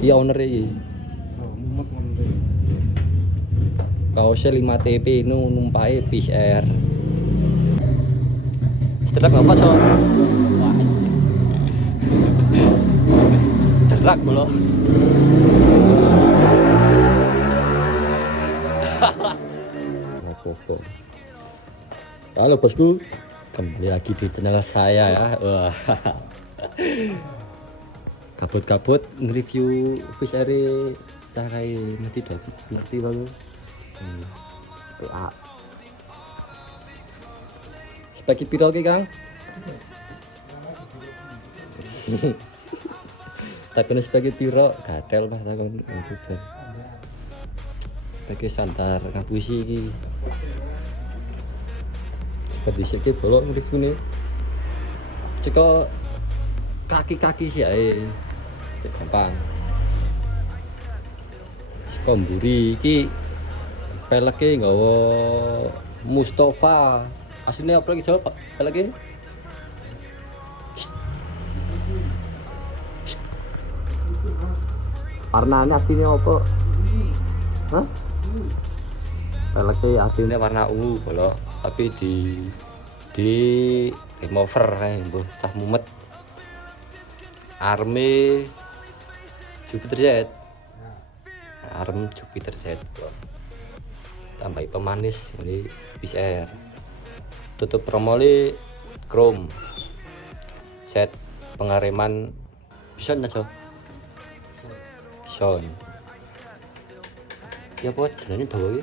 Iya owner iki. Oh, mumet ngono. Kaosnya 5 TP nu numpake PCR. Setelah apa so? Cerak bro. Apa-apa. Halo bosku, kembali lagi di channel saya ya. Wah. Kabut-kabut nge-review fish area cakai mati dok. Ngerti bagus. PA. Speki piro ki, Kang? Takon speki piro? Gatel Mas takon YouTuber. Speki santar ngapusi iki. Seperti siki bolok ngreview ceko kaki-kaki sih ae. Cek gampang. Saka mburi iki peleke nggawa Mustafa. Asline apa lagi jawab, Pak? Peleke. Warnane asline apa? Hah? Peleke asline warna ungu bolok, tapi di remover ae mbuh cah mumet. Arme Jupiter Z. Arm Jupiter Z. Tambahi pemanis ini PCR. Tutup promoli chrome. Set pengareman bison aja. Bison. Ya buat jenenge dawa iki.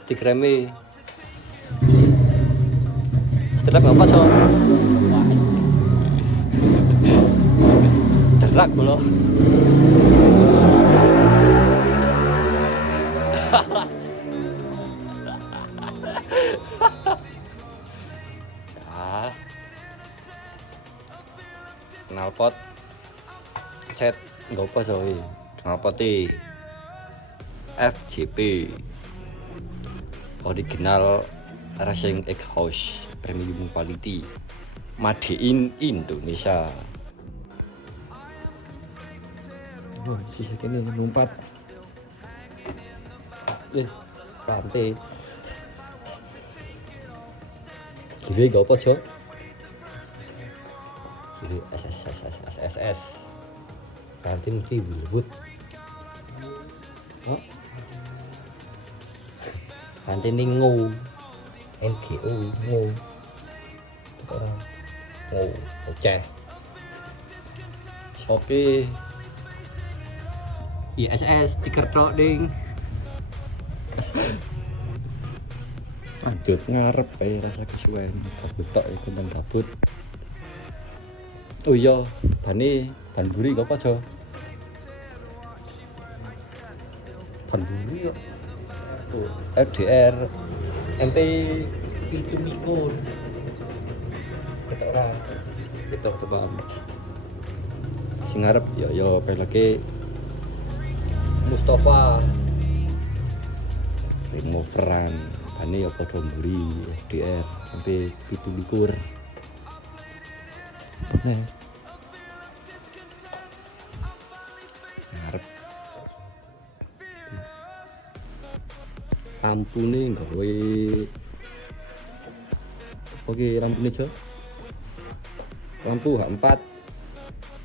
Stik reme. Setelah apa so? Cerak bro. Knalpot set nggak apa soalnya knalpotnya FJP original Racing Egg House premium quality made in Indonesia. Wah sisa kini numpat rantai kiri nggak apa cok kiri SSS nanti mesti wibut oh nanti ini NGO orang oke oke ISS dikertok ding lanjut ngarep kayak rasa kesuwen kabut tok ya tentang kabut. Oh iya ban guri gak apa aja ban guri yuk tuh FDR MP itu mikul ketok ora ketok teman sing ngarep yo peleke Mustafa removeran bane ya padha mburi FDR sampai 17 nah ngarep lampune gawe oke lampune jo lampu H4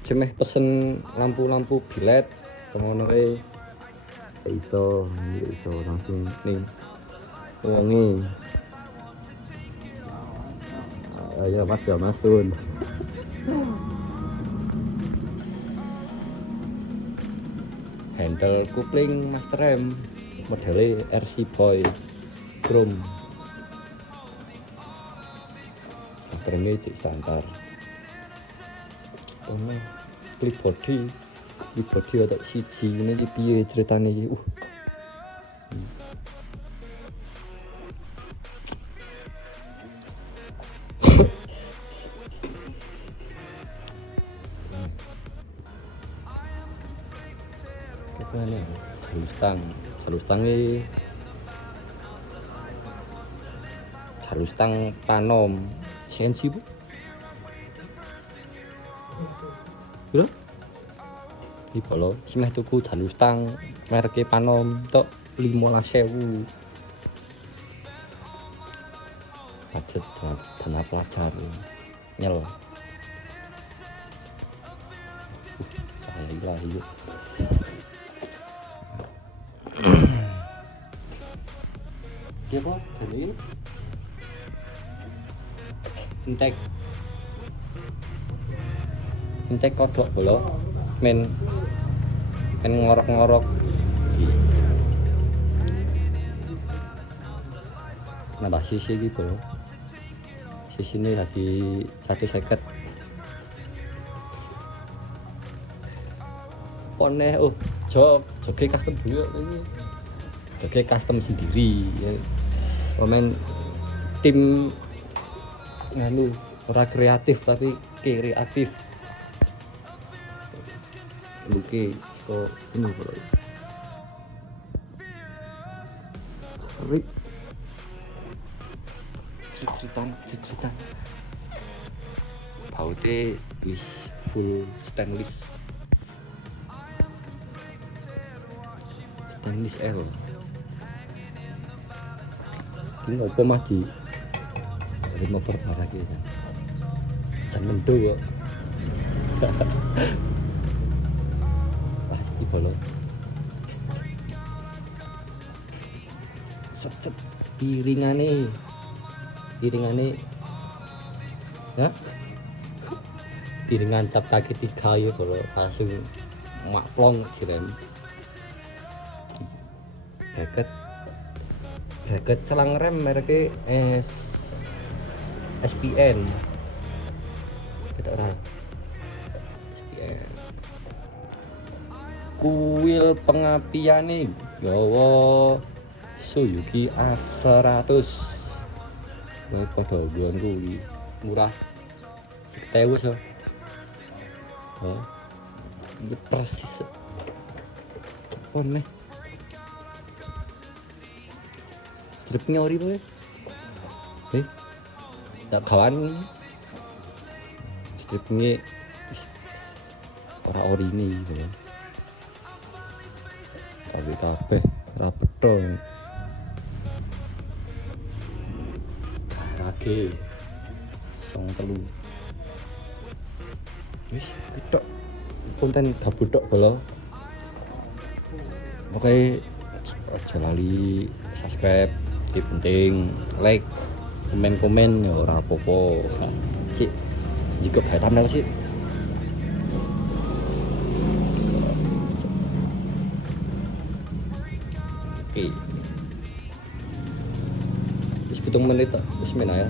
cemeh pesen lampu bilet ngono iso langsung nih wangi ayo mas ya masun handle coupling master M modelnya RC Boy chrome master M cek standar clip body ada siji ini piye ceritane iki Kepane jalur stang panom CNC bu. Bro? Iki lho, simeh tuku jan Mustang mereke Panom tok 15.000. Budget dana pelajar nyel. Lah iya. Iya apa? Jadi Intek kodok lho. Men ngorok-ngorok. Nambah sisi iki lho. Sisine dadi 150. Koneh joge custom dulu ini. Joge custom sendiri ya. Komen tim nganu ora kreatif tapi kreatif. Oke, kok ini bro. Rik. Ceritan. Baute wis full stainless L. Ini apa mah di remover barang iki. Jan mendo kok. Iki bolo. Set piringane. Ya. Piringan cap kaki 3 ya bolo, langsung maklong jiren. Bracket selang rem mereknya SPN. Kita ora. SPN. Kuil pengapiane gawa Suzuki A100. Wae padha buan kuwi. Murah. 10.000 so. Oh. Ini persis. Apa nih? Stripnya ori boy. Tak kawan. Stripnya ora ori ini gitu. Tapi kabeh rapet dong. Karage. Song telu. Wis, tok. Konten gabut tok bolo. Oke, aja lali subscribe. Yang penting like, komen ya ora apa-apa. Sik, jika bae thumbnail sih. Oke. Wis 7 menit tok, wis men ae.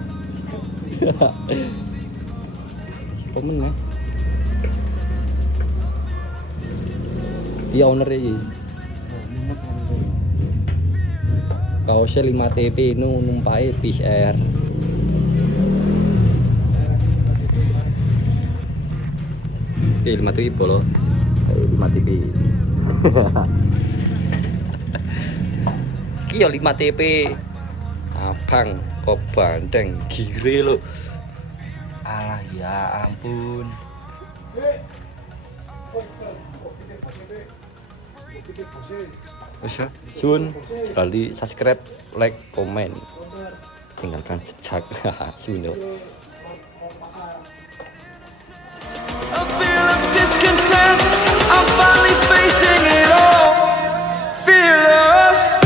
Komen ya. Dia owner iki. Kaosnya 5 TP nu numpake Fish Air. Oke 5 TP bolo. 5 TP. Iki ya 5 TP. Abang kok bandeng gire lo. Alah ya ampun. Bisa, sun, kali subscribe, like, komen, tinggalkan jejak, sun yo. I feel I'm discontent. I'm finally facing it all. Fearless.